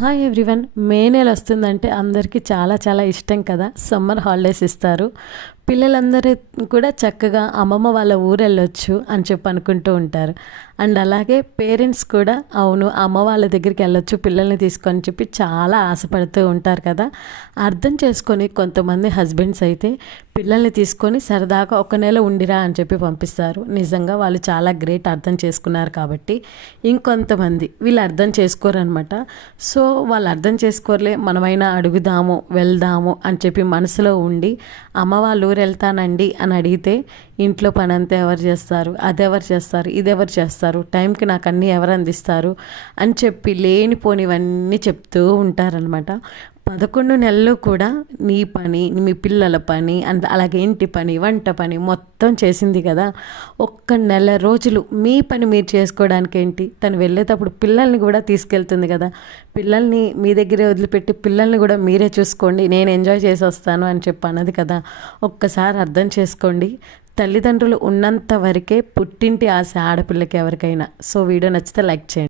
Hi everyone. మే నెల వస్తుందంటే అందరికీ చాలా చాలా ఇష్టం కదా. సమ్మర్ హాలిడేస్ ఇస్తారు. పిల్లలందరూ కూడా చక్కగా అమ్మమ్మ వాళ్ళ ఊరు వెళ్ళొచ్చు అని చెప్పి అనుకుంటూ ఉంటారు. అండ్ అలాగే పేరెంట్స్ కూడా అవును అమ్మ వాళ్ళ దగ్గరికి వెళ్ళొచ్చు పిల్లల్ని తీసుకొని చెప్పి చాలా ఆశపడుతూ ఉంటారు కదా. అర్థం చేసుకొని కొంతమంది హస్బెండ్స్ అయితే పిల్లల్ని తీసుకొని సరదాగా ఒక నెల ఉండిరా అని చెప్పి పంపిస్తారు. నిజంగా వాళ్ళు చాలా గ్రేట్, అర్థం చేసుకున్నారు కాబట్టి. ఇంకొంతమంది వీళ్ళు అర్థం చేసుకోరు అనమాట. సో వాళ్ళు అర్థం చేసుకోరలే, మనమైనా అడుగుదాము వెళ్దాము అని చెప్పి మనసులో ఉండి అమ్మ వాళ్ళ ఊరు వెళ్తానండి అని అడిగితే ఇంట్లో పని అంతా ఎవరు చేస్తారు, అది ఎవరు చేస్తారు, ఇది ఎవరు చేస్తారు, టైంకి నాకు అన్నీ ఎవరు అందిస్తారు అని చెప్పి లేనిపోనివన్నీ చెప్తూ ఉంటారనమాట. 11 నెలలు కూడా నీ పని, మీ పిల్లల పని అండ్ అలాగే ఇంటి పని, వంట పని మొత్తం చేసింది కదా. ఒక్క నెల రోజులు మీ పని మీరు చేసుకోవడానికి ఏంటి, తను వెళ్ళేటప్పుడు పిల్లల్ని కూడా తీసుకెళ్తుంది కదా. పిల్లల్ని మీ దగ్గరే వదిలిపెట్టి పిల్లల్ని కూడా మీరే చూసుకోండి, నేను ఎంజాయ్ చేసి వస్తాను అని చెప్పి అన్నది కదా. ఒక్కసారి అర్థం చేసుకోండి. తల్లిదండ్రులు ఉన్నంత వరకే పుట్టింటి ఆశ ఆడపిల్లకి ఎవరికైనా. సో వీడియో నచ్చితే లైక్ చేయండి.